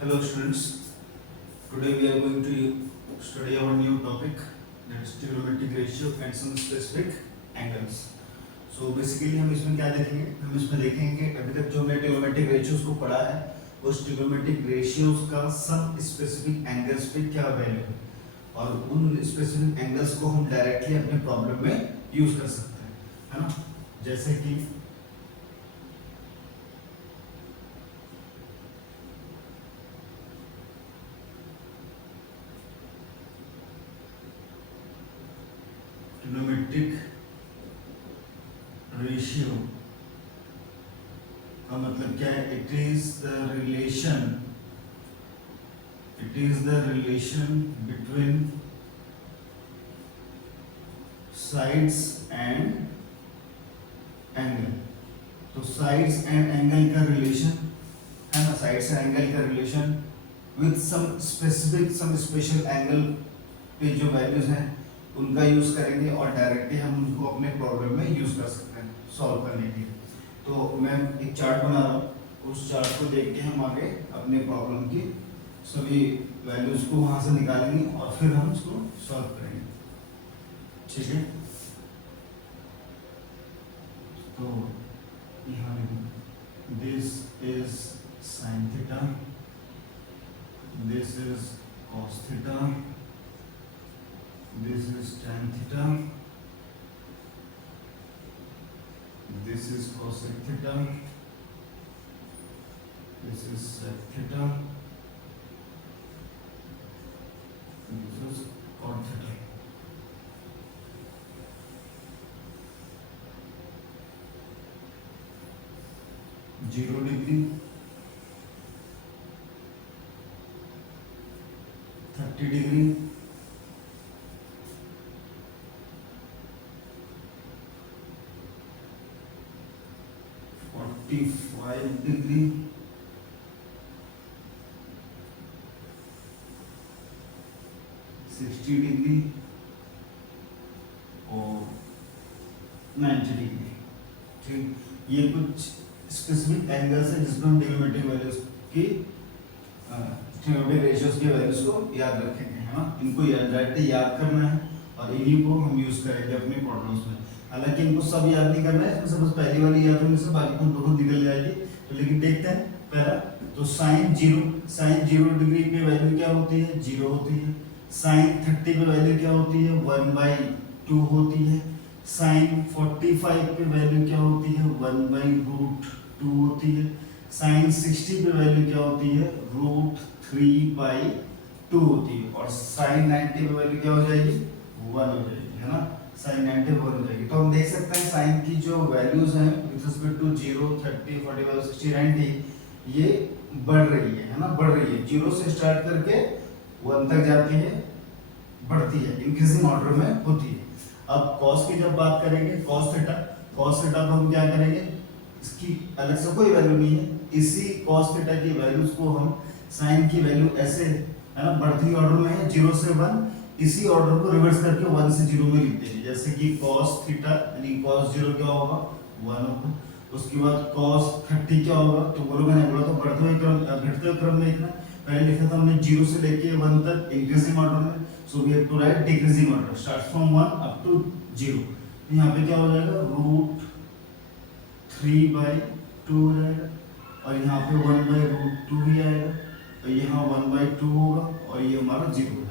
Hello students, today we are going to study our new topic, that is trigonometric ratio and some specific angles. So basically हम इसमें क्या देखेंगे, हम इसमें देखेंगे कि अभी तक जो हमने ट्रिगोनोमेट्रिक रेशियोज को पढ़ा है उस ट्रिगोनोमेट्रिक रेशियोज का सम स्पेसिफिक एंगल्स पे क्या वैल्यू है और उन स्पेसिफिक एंगल्स को हम डायरेक्टली अपने प्रॉब्लम में यूज कर सकते हैं, है ना। जैसे कि ट्रिग्नोमेट्रिक रेशियो का मतलब क्या है? It is the relation between sides and angle. तो साइड्स एंड एंगल का रिलेशन है ना, साइड्स एंड एंगल का relation with some special angle पे जो वैल्यूज हैं उनका यूज करेंगे और डायरेक्टली हम उनको अपने प्रॉब्लम में यूज कर सकते हैं सॉल्व करने के लिए। तो मैं एक चार्ट बना रहा हूँ, उस चार्ट को देख के हम आगे अपने प्रॉब्लम की सभी वैल्यूज को वहां से निकालेंगे और फिर हम उसको सॉल्व करेंगे, ठीक है। तो यहाँ this is sine theta, this is cos theta, this is tan theta, this is cosec theta, this is sec theta, this is cot theta। Zero degree, 30 degree, 45 degree, 60 degree और 90 डिग्री, ठीक। ये कुछ specific angles है जिसमें हम trigonometric values की trigonometric ratios की values को याद रखेंगे, है ना। इनको डायरेक्टली याद करना है और इन्हीं को हम यूज करेंगे अपने प्रॉब्लम्स में। हालांकि इनको सब याद नहीं करना है, इसमें बस पहली वाली याद होने से बाकी खुद बहुत निकल जाएगी। तो लेकिन देखते हैं पहला, तो साइन जीरो डिग्री पे वैल्यू क्या होती है? 0 होती है। साइन 30 पे वैल्यू क्या होती है? 1/2 होती है। साइन 45 पे वैल्यू क्या होती है? 1/√2 होती है। साइन 60 पे वैल्यू क्या होती है? √3/2 होती है। और साइन 90 पे वैल्यू क्या हो जाएगी? 1 हो जाएगी, है ना। साइन 90 1 हो जाएगी। तो हम देख सकते हैं साइन की जो वैल्यूज हैं विद रिस्पेक्ट टू 0, 30, 45, 60, 90 ये बढ़ रही है ना, बढ़ रही है। 0 से स्टार्ट करके 1 तक जाती है, बढ़ती है, इंक्रीजिंग ऑर्डर में होती है। अब कॉस की जब बात करेंगे, कॉस थीटा को हम क्या करेंगे? इसकी अलग से कोई वैल्यू नहीं है, इसी कॉस थीटा की वैल्यूज को हम साइन की वैल्यू ऐसे, है ना, बढ़ती ऑर्डर में है 0 से 1, इसी ऑर्डर को रिवर्स करके 1 से 0 में लिखते हैं। जैसे कि cos थीटा यानी cos 0 क्या होगा? 1 होगा। उसके बाद cos 30 क्या होगा? तो बोलो, मैंने बोला तो बढ़ते हुए क्रम घटते हुए क्रम में लिखना। पहले लिखा था हमने 0 से लेके 1 तक इंक्रीजिंग ऑर्डर में, so we have to write decreasing order, start from 1 up to 0। यहाँ पे क्या हो जाएगा? √3/2 हो जाएगा और यहाँ पे 1/√2 ही आएगा, तो यहाँ 1/2 होगा और ये हमारा 0 हो जाएगा।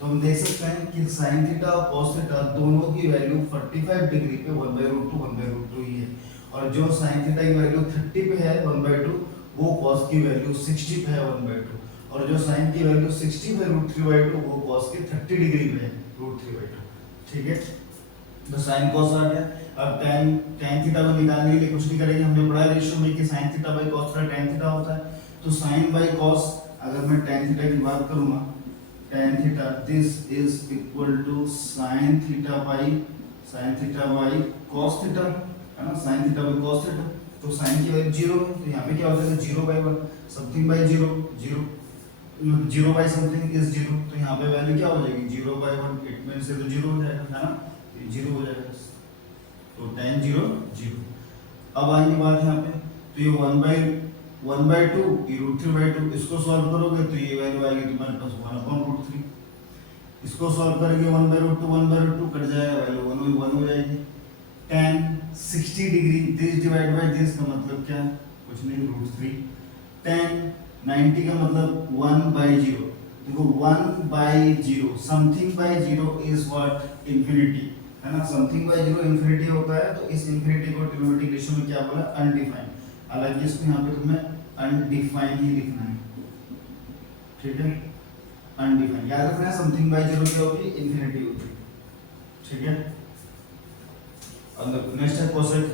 तो हम देख सकते हैं कि साइन थीटा और कॉस थीटा दोनों की वैल्यू 45 डिग्री पे 1/√2 ही है, और जो साइन थीटा की वैल्यू 30 पे है 1/2, वो कॉस की वैल्यू 60 पे है 1/2, और जो साइन की वैल्यू 60 पे √3/2 वो कॉस के 30 डिग्री पे है √3/2, ठीक है। तो साइन कॉस आ गया। अब tan थीटा को निकालने के लिए कुछ नहीं करेंगे, हमने पढ़ा रेशियो में कि sin theta by cos theta tan theta होता है। तो sin बाय cos, अगर मैं tan थीटा की बात करूंगा, tan theta this is equal to sin theta by cos theta, है ना, sin theta by cos theta. तो sin की वैल्यू 0 है, तो यहाँ पे क्या हो जाएगा? 0/1, समथिंग बाय 0, 0 बाय समथिंग इज 0, तो यहाँ पे वैल्यू क्या हो जाएगी? 0/1, इट मींस ये तो 0 हो जाएगा, है ना, 0 हो जाएगा। तो tan 0 0। अब आएंगे बात यहाँ पे, तो ये 1/2 ये √3/2, इसको सॉल्व करोगे तो ये वैल्यू आएगी तुम्हारे पास 1/√3। इसको सॉल्व करेंगे 1/√2 1/√2 कट जाएगा, वैल्यू 1 हो जाएगी। tan 60 degree this divide by this का मतलब क्या है, कुछ नहीं √3। tan 90 का मतलब 1/0। देखो 1/0 something by 0 is what infinity, है ना। समथिंग बाय 0 इंफिनिटी होता है, तो इस इंफिनिटी को ट्रिग्नोमेट्रिक रेशियो में क्या बोला, अनडिफाइंड। हालांकि इसको यहाँ पे तुम्हें अनडिफाइंड ही लिखना है, ठीक है, अनडिफाइंड याद रखना है। समथिंग बाय 0 क्या होगी, इंफिनिटी होगी, ठीक है। अब नेक्स्ट है कोसेक।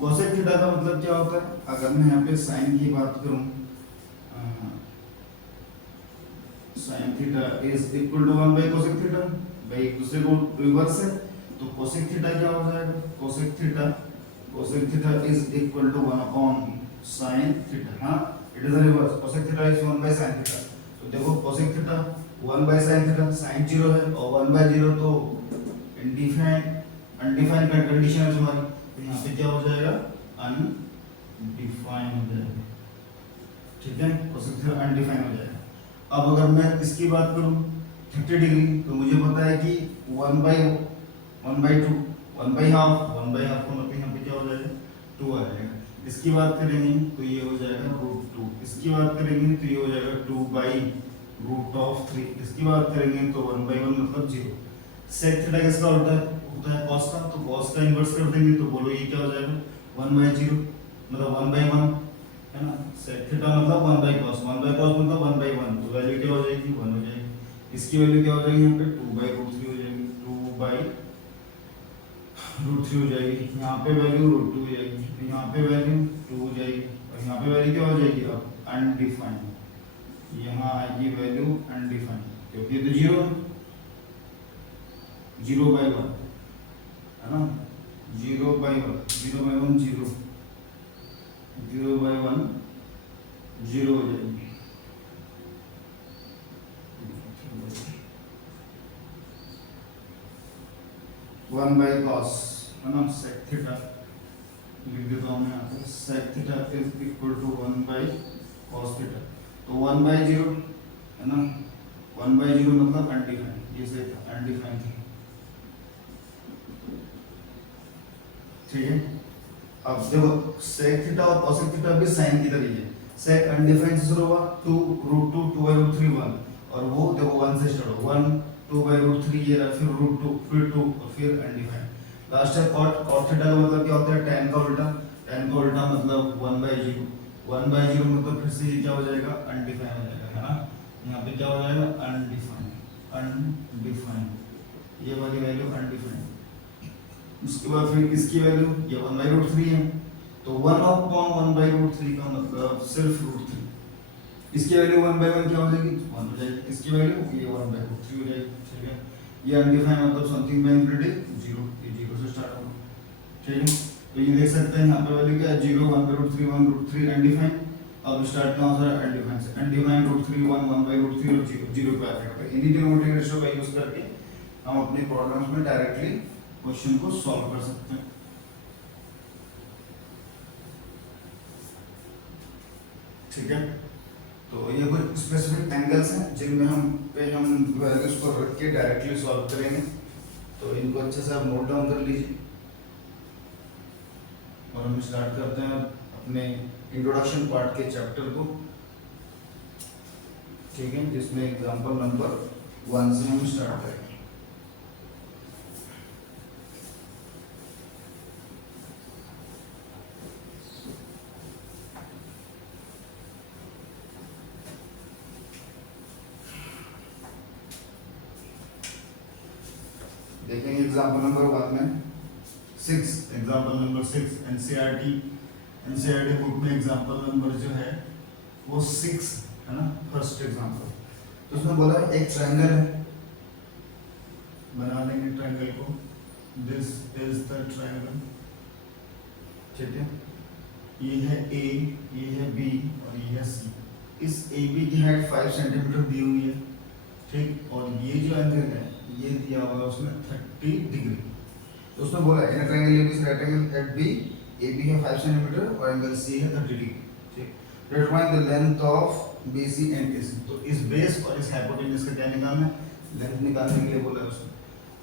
कोसेक थीटा का मतलब क्या होता है, अगर मैं यहाँ पे साइन की बात करूं, sin theta is equal to 1 by cosec theta, भाई एक दूसरे को रिवर्स है, तो कोसेक थीटा क्या हो जाएगा, cosec theta is equal to 1 upon sin theta. हाँ it is reverse, cosec theta is 1 by sin theta. तो देखो cosec theta 1 by sin theta, sin 0 है और 1/0 तो अनडिफाइंड कंडीशन है तुम्हारी, तो यहाँ पे क्या हो जाएगा, अनडिफाइंड हो जाएगा, ठीक है। कोसेक थीटा अनडिफाइंड हो जाएगा। अब अगर मैं इसकी बात करूं 30 डिग्री, तो मुझे पता है कि 1/2 1/2 का मतलब यहाँ पे क्या हो जाएगा, 2 आ जाएगा। इसकी बात करेंगे तो ये हो जाएगा √2, इसकी बात करेंगे तो ये हो जाएगा 2/√3, इसकी बात करेंगे तो 1/1 मतलब 0। सेक थीटा किसका होता है cos का, तो cos का इन्वर्स कर देंगे तो बोलो ये क्या हो जाएगा, 1/0 मतलब 1/1, है ना। sec थीटा मतलब 1/cos मतलब 1/1, तो वैल्यू क्या हो जाएगी, 1 हो जाएगी। इसकी वैल्यू क्या हो जाएगी यहाँ पे 2/√3 हो जाएगी, 2/√3 हो जाएगी। यहाँ पे वैल्यू √2 हो जाएगी, यहाँ पे वैल्यू 2 हो जाएगी, और यहाँ पे वैल्यू क्या हो जाएगी, अब अनडिफाइंड। यहाँ आएगी वैल्यू अनडिफाइंड, क्योंकि तो 0 है, 0/1 है ना, 0/1 0/1 0/1 0 हो जाएगी। वन बाई कॉस, है ना, सेक थीटा लिख देता हूँ मैं यहाँ पे, sec theta is equal to 1 by cos theta. तो 1/0 है ना, 1/0 मतलब अनडिफाइंड, ये सही था, अनडिफाइंड था, ठीक है। अब देखो सेक थीटा और कॉसेक थीटा भी साइन की तरह है। सेक अनडिफाइंड से शुरू हुआ, 2√2 2/√3 1, और वो देखो 1 से स्टार्ट हो, 1 2/√3 ये रहा, फिर √2 फिर 2 और फिर अनडिफाइंड। लास्ट है cot थीटा का मतलब क्या होता है, tan का उल्टा, tan का उल्टा मतलब 1/0, 1/0 मतलब फिर से ये क्या हो जाएगा, अनडिफाइंड हो जाएगा, है ना। यहाँ पे क्या हो जाएगा, अनडिफाइंड, ये वाली वैल्यू अनडिफाइंड। उसके बाद फिर इसकी वैल्यू ये 1/√3 है, तो 1/1/√3 का मतलब सिर्फ √3। इसकी वैल्यू 1/1 क्या हो जाएगी, 1 हो जाएगी। इसकी वैल्यू ये 1/√3 हो जाएगी, ठीक है। ये अनडिफाइंड मतलब समथिंग बाय इंफिनिटी 0, ये 0 से स्टार्ट होगा, ठीक है। तो ये देख सकते हैं यहाँ पे वैल्यू क्या है, 0 1/√3 1/√3 अनडिफाइंड। अब स्टार्ट कहाँ से, अनडिफाइंड से, अनडिफाइंड √3 1 1/√3 और 0 पे आ जाएगा। तो इन्हीं ट्रिग्नोमेट्रिक रेशियो का यूज करके हम अपने प्रॉब्लम्स में डायरेक्टली क्वेश्चन को सॉल्व कर सकते हैं, ठीक है। तो ये कुछ स्पेसिफिक एंगल्स हैं जिनमें हम वैल्यूज को रख के डायरेक्टली सॉल्व करेंगे, तो इनको अच्छे से आप नोट डाउन कर लीजिए। और हम स्टार्ट करते हैं अपने इंट्रोडक्शन पार्ट के चैप्टर को, ठीक है, जिसमें एग्जांपल नंबर 1 से हम स्टार्ट करेंगे। देखेंगे एग्जांपल नंबर 1 में 6, एग्जांपल नंबर 6 एनसीईआरटी बुक में एग्जांपल नंबर जो है वो 6 है ना, फर्स्ट एग्जांपल। तो उसमें बोला एक ट्रायंगल है, बना लेंगे ट्रायंगल को, दिस इज द ट्रायंगल, ठीक है। ये है ए, ये है बी और ये है सी। इस ए बी की हाइट 5 सेंटीमीटर दी हुई है, ठीक, और ये जो एंगल है ये दिया हुआ है उसमें 30 डिग्री। तो उसमें बोला in triangle A B right angle at B, A B है 5 सेंटीमीटर और एंगल सी है 30 डिग्री, ठीक। Determine the length of BC and AC। तो इस बेस और इस हाइपोटेन्यूज का क्या निकालना है, लेंथ निकालने के लिए बोला है उसने।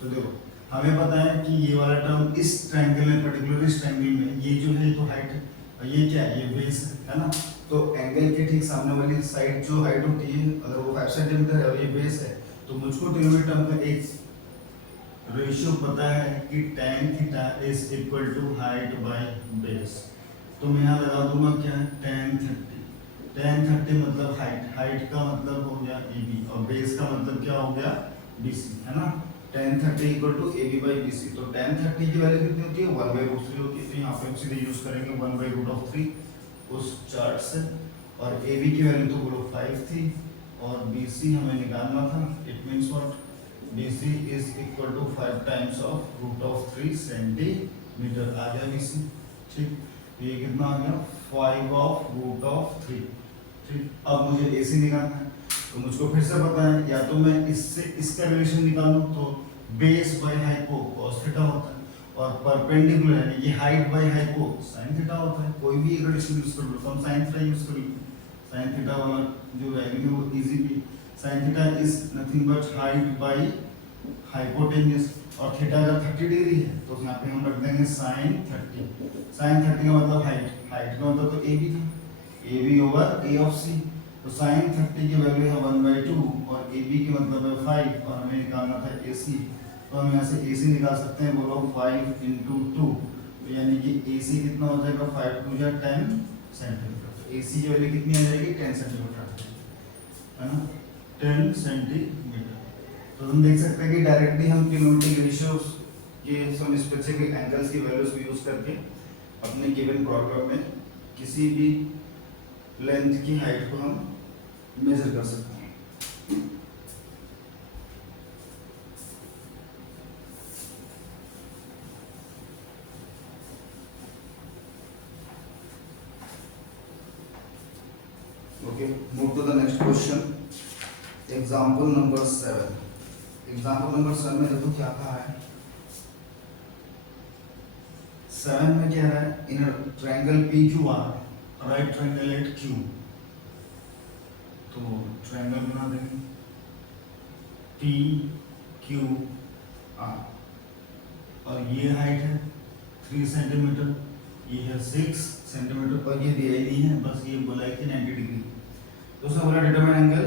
तो देखो हमें पता है कि ये वाला टर्म इस ट्रायंगल में, पर्टिकुलर इस ट्रायंगल में, ये जो है तो हाइट है और ये क्या है, ये बेस है ना। तो एंगल के ठीक सामने वाली साइड जो हाइट होती है, अगर वो 5 सेंटीमीटर है और ये बेस है, तो मुझको टेलर टर्म का एक रेशियो पता है कि tan theta is equal to height by base. तो मैं यहाँ लगा दूंगा क्या, tan 30। tan 30 मतलब हाइट का मतलब हो गया AB और बेस का मतलब क्या हो गया, BC, है ना। tan 30 equal to AB by BC। तो tan 30 की वैल्यू कितनी होती है, 1/√3 होती है। तो यहाँ पे हम सीधे यूज करेंगे 1/√3 उस चार्ट से। और AB की वैल्यू तो बोलो 5 थी और BC हमें निकालना था। It means what, BC is equal to 5 times of √3 centimetre. आ गया BC, ठीक। ये कितना आ गया, 5 of √3, ठीक। अब मुझे AC निकालना है, तो मुझको फिर से पता है, या तो मैं इससे इसका रिलेशन निकालूं तो base by hypo cos theta होता है और परपेंडिकुलर यानी कि height by hypo sin theta होता है। कोई भी एक रिलेशन यूज कर लो, तो हम sin थीटा यूज कर लेंगे। sin थीटा वाला जो वैल्यू है वो इजी भी, sin theta is nothing but height by hypotenuse और थीटा अगर 30 डिग्री है तो यहाँ पे हम रख देंगे sin 30। sin 30 का मतलब हाइट का मतलब तो AB था, AB over A of C। तो sin 30 की वैल्यू है 1/2 और AB की मतलब है 5 और हमें निकालना था AC। तो हम यहाँ से AC निकाल सकते हैं, बोलो 5 into 2, तो यानी कि AC कितना हो जाएगा, 5 2 जा 10 सेंटीमीटर। तो AC की वैल्यू कितनी आ जाएगी, 10 सेंटीमीटर, है ना, 10 सेंटीमीटर। तो हम देख सकते हैं कि डायरेक्टली हम ट्रिग्नोमेट्रिक रेशियोज के सम स्पेसिफिक एंगल्स की वैल्यूज यूज करके अपने गिवन प्रॉब्लम में किसी भी लेंथ की हाइट को हम मेजर कर सकते हैं। Okay, move to the next question, example number 7। Example number 7 में देखो क्या कहा है। 7 में क्या है, in triangle PQR, right triangle eight Q। तो ट्रायंगल बना देंगे PQR और ये हाइट है 3 सेंटीमीटर, ये है 6 सेंटीमीटर और ये दिया ही नहीं है, बस ये बोला है कि 90 डिग्री। तो उसने बोला डिटरमाइन एंगल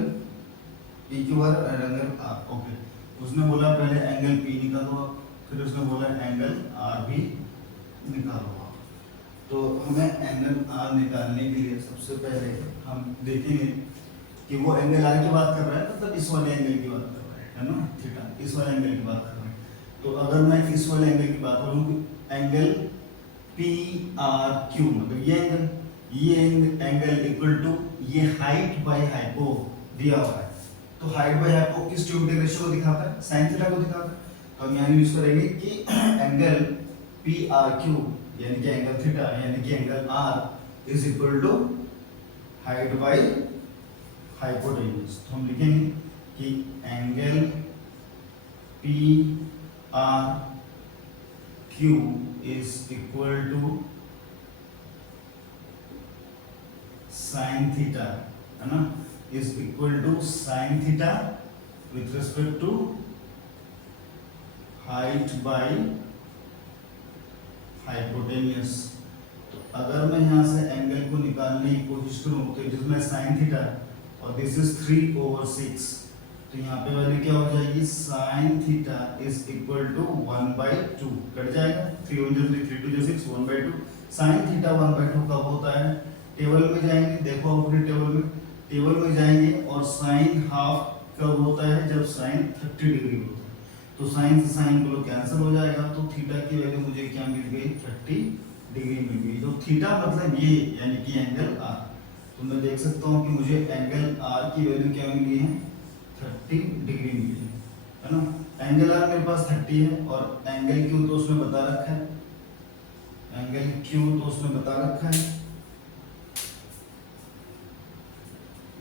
PQR और एंगल R। ओके, उसने बोला पहले एंगल P निकालो आप, फिर उसने बोला एंगल R भी निकालो आप। तो हमें एंगल R निकालने के लिए सबसे पहले हम देखेंगे कि वो एंगल R की बात कर रहा है, मतलब इस वाले एंगल की बात कर रहा है ना, थीटा, इस वाले एंगल की बात कर रहा है। तो अगर मैं इस वाले एंगल की बात करूँ, एंगल PRQ, मतलब ये एंगल इक्वल टू ये हाइट बाय हाइपो दिया हुआ है। तो हाइट बाय हाइपो किस ट्रिग्नोमेट्रिक रेशियो को दिखाता है, sin थीटा को दिखाता है। तो हम यहाँ यूज करेंगे कि एंगल PRQ यानी कि एंगल थीटा यानी कि angle R is equal to height by hypotenuse. तो हम लिखेंगे कि angle PRQ is equal to sin theta, है ना, is equal to sin theta with respect to height by hypotenuse। तो अगर मैं यहाँ से एंगल को निकालने की कोशिश करूँ तो जिसमें sin थीटा और दिस इज 3/6, तो यहाँ पे वैल्यू क्या हो जाएगी, sin theta is equal to 1/2, cut जाएगा, 3 1 3 3 2 6, 1/2। sin थीटा 1/2 कब होता है, टेबल में जाएंगे, देखो अपने टेबल में जाएंगे और साइन हाफ कब होता है, जब साइन 30 डिग्री होता है। तो साइन से साइन को कैंसिल हो जाएगा, तो थीटा की वैल्यू मुझे क्या मिल गई, 30 डिग्री मिल गई। तो थीटा मतलब ये यानी कि एंगल R। तो मैं देख सकता हूँ कि मुझे एंगल R की वैल्यू क्या मिली है, 30 डिग्री मिली है ना। एंगल R मेरे पास 30 है और एंगल Q तो उसमें बता रखा है, एंगल Q तो उसमें बता रखा है,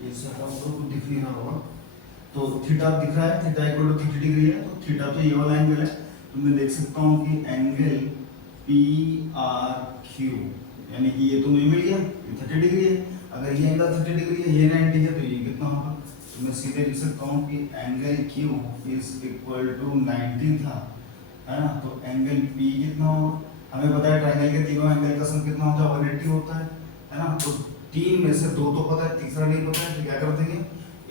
दिख नहीं रहा होगा। तो थीटा दिख रहा है, थीटा इक्वल टू 30 डिग्री है, तो थीटा तो ये वाला एंगल है। तो मैं देख सकता हूँ कि एंगल PRQ यानी कि ये तो मुझे मिल गया, ये 30 डिग्री है। अगर ये एंगल 30 डिग्री है, ये 90 है, तो ये कितना होगा? तो मैं सीधे लिख सकता हूँ कि angle Q is equal to 90 था, है ना? तो एंगल P कितना होगा? हमें पता है ट्रायंगल के तीनों एंगल का सम कितना होता है? 180 होता है ना? तो तीन में से दो तो पता है, तीसरा नहीं पता है, तो क्या कर देंगे?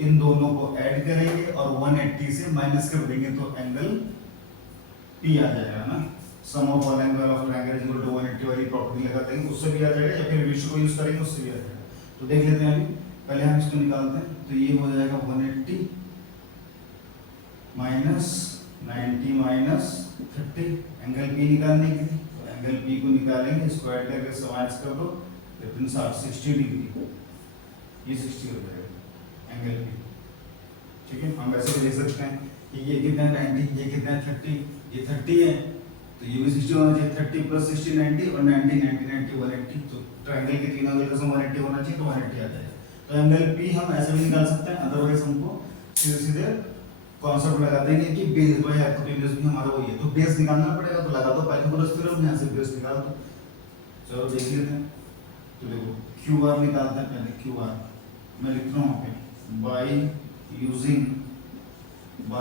इन दोनों को ऐड करेंगे और 180 से माइनस कर देंगे, तो एंगल P आ जाएगा ना। Sum of all angle of triangle is equal to 180 वाली प्रॉपर्टी लगा देंगे, उससे भी आ जाएगा, या फिर रेशियो को यूज करेंगे उससे भी आ जाएगा। तो देख लेते हैं अभी, पहले हम इसको निकालते हैं। तो ये हो जाएगा 180 माइनस 90 माइनस 30, एंगल P निकालने के लिए। तो एंगल P को निकालेंगे, स्क्वायर करके समाइज कर दो, कितने 60 डिग्री, ये 60 हो जाएगा एंगल P। ठीक है, हम वैसे भी देख सकते हैं कि ये कितना है 90, ये कितना है 30, ये 30 है, तो ये भी 60 होना चाहिए। 30 प्लस 60 90, और 90 90 90 180, तो ट्रायंगल के तीन एंगल का सम 180 होना चाहिए, तो 180 आ जाएगा। तो एंगल P हम ऐसे भी निकाल सकते हैं, अदरवाइज हमको सीधे सीधे कॉन्सेप्ट लगा देंगे कि बेस बाय हाइपोटेन्यूज भी हमारा वही है। तो बेस निकालना पड़ेगा, तो लगा दो पाइथागोरस थ्योरम, यहाँ से बेस निकाल दो। चलो देख लेते हैं। तो देखो QR निकालते हैं पहले। QR मैं लिख रहा हूँ यहाँ पे बाय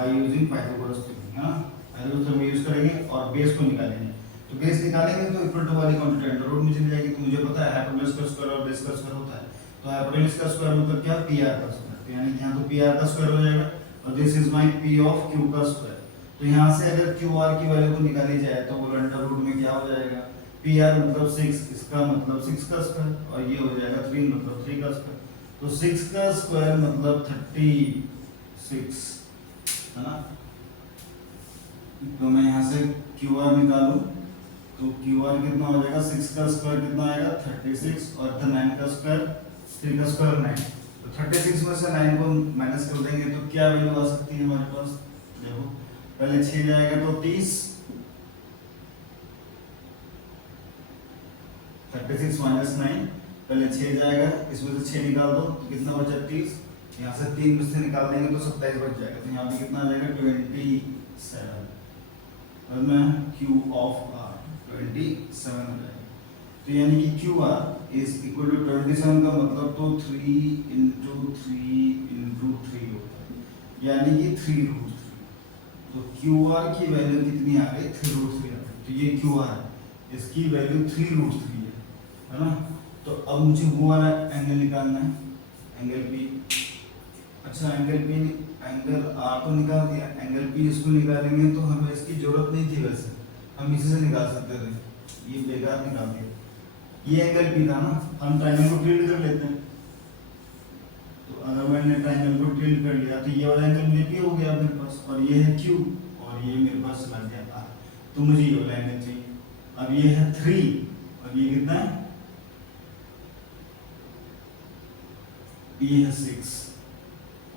यूजिंग पाइथागोरस थ्योरम, है ना? पाइथागोरस थ्योरम यूज करेंगे और बेस को निकालेंगे। तो बेस निकालेंगे तो इक्वल टू वाली क्वांटिटी अंडर रूट में चली जाएगी। तो मुझे पता है हाइपोटेन्यूज का स्क्वायर और बेस का स्क्वायर होता है, तो हाइपोटेन्यूज का स्क्वायर मतलब क्या? PR का स्क्वायर, यानी कि यहाँ तो PR का स्क्वायर हो जाएगा, और this is my P of Q का स्क्वायर। तो यहाँ से अगर QR की वैल्यू को निकाली जाए तो वो अंडर रूट में क्या हो जाएगा? PR मतलब 6, इसका मतलब 6 का स्क्वायर, और ये हो जाएगा 3 मतलब 3 का स्क्वायर। तो 6 का स्क्वायर मतलब 36, है ना? तो मैं यहाँ से QR निकालूं तो QR कितना हो जाएगा? 6 का स्क्वायर कितना आएगा? 36, और 9 का स्क्वायर, 3 का स्क्वायर 9। तो 36 में से 9 को माइनस कर देंगे तो क्या वैल्यू आ सकती है हमारे पास? देखो पहले 6 जाएगा तो 30, 36 माइनस 9, पहले 6 जाएगा, इसमें से 6 निकाल दो तो कितना बचा? 30, यहाँ से 3 में से निकाल देंगे तो 27 बच जाएगा। तो यहाँ पे कितना आ जाएगा? 27, और मैं Q ऑफ R 27 हो जाएगा। तो यानी कि QR इज इक्वल टू 27 का मतलब तो 3 इंटू 3 होता है, यानी कि 3√3। तो QR की वैल्यू कितनी आ गई? 3√3 आ गई। तो ये QR है, इसकी वैल्यू 3√3 है ना? तो अब मुझे वो वाला एंगल निकालना है, एंगल P। अच्छा एंगल R तो निकाल दिया, एंगल P इसको निकालेंगे तो हमें इसकी जरूरत नहीं थी, वैसे हम इसी से निकाल सकते थे, ये बेकार निकाल दिया। ये एंगल P था ना, हम ट्रायंगल को टिल्ट कर लेते हैं। तो अगर मैंने ट्रायंगल को टिल्ट कर लिया तो ये वाला एंगल मुझे P हो गया मेरे पास, और ये है Q, और ये मेरे पास लग गया R। तो मुझे ये वाला एंगल चाहिए। अब ये है 3, और ये कितना है? ये है 6,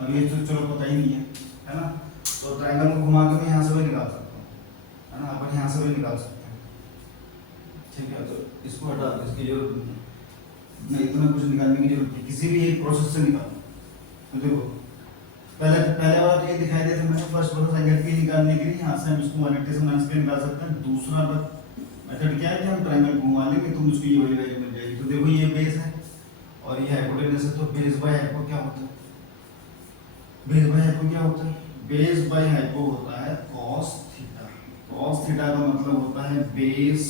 और ये तो चलो पता ही नहीं है ना? तो ट्रायंगल को घुमा के मैं यहाँ से भी निकाल सकता हूँ, है ना? अपन यहाँ से भी निकाल सकते हैं। ठीक है, तो इसको हटा दो, इसकी जरूरत नहीं, इतना कुछ निकालने की जरूरत नहीं, किसी भी एक प्रोसेस से निकालो। तो देखो पहले वाला तो ये दिखाई देता है, मैंने फर्स्ट प्रोसेस एंगल P निकालने के लिए यहाँ से हम इसको 180 से माइनस करके निकाल सकते हैं। दूसरा मेथड क्या है कि हम ट्रायंगल घुमा लेंगे तो मुझको ये वाली वैल्यू मिल जाएगी। तो देखो ये बेस है और ये हाइपोटेन्यूज है, तो बेस बाय हाइपो क्या होता है? बेस बाय हाइपो क्या होता है? बेस बाय हाइपो होता है cos थीटा। cos थीटा का मतलब होता है base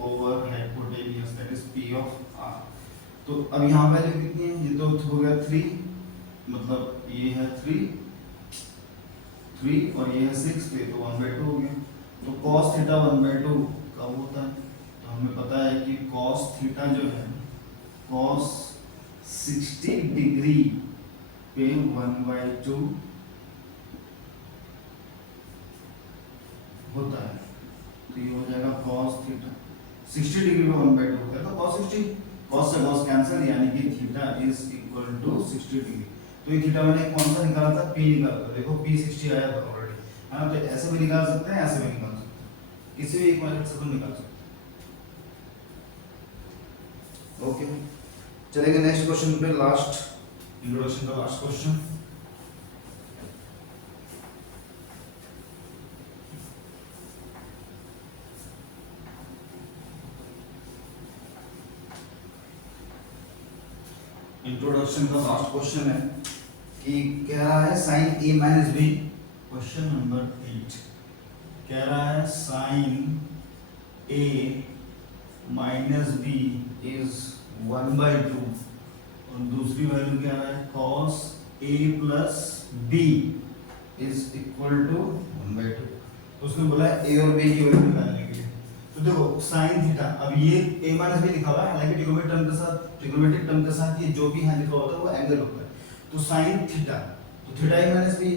over hypotenuse, that is P of R। तो अब यहाँ वैल्यू कितनी है? ये तो हो गया 3, मतलब ये है 3 और ये है 6, तो ये तो 1/2 हो गया। तो cos थीटा 1/2 कब होता है? तो हमें पता है कि cos थीटा जो है cos 60 डिग्री पे 1/2 होता है। तो ये हो जाएगा cos थीटा 60 डिग्री पे 1/2 होता है, तो cos 60, cos से cos कैंसिल, यानी कि theta is equal to 60 degree. तो ये थीटा मैंने कौन सा निकाला था? P निकाला था। देखो P 60 आया था ऑलरेडी, है ना? तो ऐसे भी निकाल सकते हैं, ऐसे भी निकाल सकते हैं, किसी भी एक मेथड से तुम निकाल सकते हो। ओके, चलेंगे नेक्स्ट क्वेश्चन पे, लास्ट इंट्रोडक्शन का लास्ट क्वेश्चन। इंट्रोडक्शन का लास्ट क्वेश्चन है कि कह रहा है sine a minus b, question number 8 कह रहा है sine a minus b is 1/2 और दूसरी वैल्यू क्या है cos a plus b is equal to 1/2। तो उसने बोला a और b की वैल्यू निकालने के लिए। तो देखो साइन थीटा, अब ये a माइनस बी लिखा हुआ है, हालांकि ट्रिग्नोमेट्रिक टर्म के साथ ये जो भी यहाँ लिखा होता है वो एंगल होता है। तो साइन थीटा, तो थीटा a माइनस बी,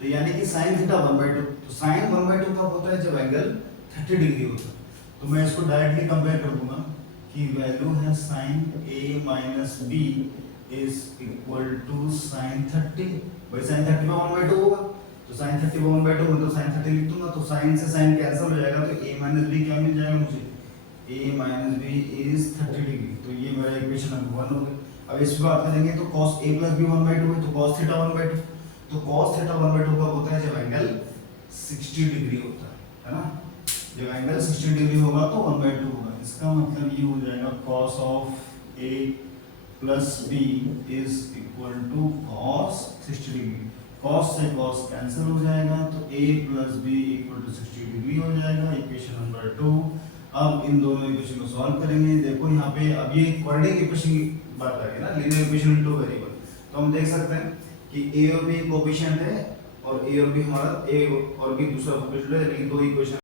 तो यानी कि साइन थीटा 1/2। तो साइन 1/2 कब होता है, जब एंगल 30 डिग्री होता है। तो मैं इसको डायरेक्टली कंपेयर कर दूंगा कि वैल्यू है sine a minus b is equal to sine 30। भाई साइन 30 में 1/2 होगा, तो साइन 30 में 1/2 मतलब साइन 30 लिख दूंगा। तो साइन से साइन कैंसिल हो जाएगा, तो a माइनस बी क्या मिल जाएगा मुझे, a minus b is 30 degree. तो ये मेरा इक्वेशन नंबर 1 हो गया। अब इस पे बात करेंगे तो cos a प्लस b 1/2 है, तो cos थीटा 1/2। तो cos थीटा 1/2 कब होता है, जब एंगल 60 डिग्री होता है ना। जब एंगल 60 डिग्री होगा तो 1/2 होगा। इसका मतलब ये हो जाएगा cos of a plus b is equal to cos 60 degree. cos से cos कैंसिल हो जाएगा, तो a plus b equal to 60 degree हो जाएगा, इक्वेशन नंबर 2। अब इन दोनों इक्वेशन को सॉल्व करेंगे। देखो यहाँ पे अब ये क्वाड्रेटिक इक्वेशन की बात आ गई ना, linear equation with two variable. तो हम देख सकते हैं कि a और b कोएफिशिएंट है और a और b हमारा a और b दूसरा कोएफिशिएंट है, लेकिन दो इक्वेशन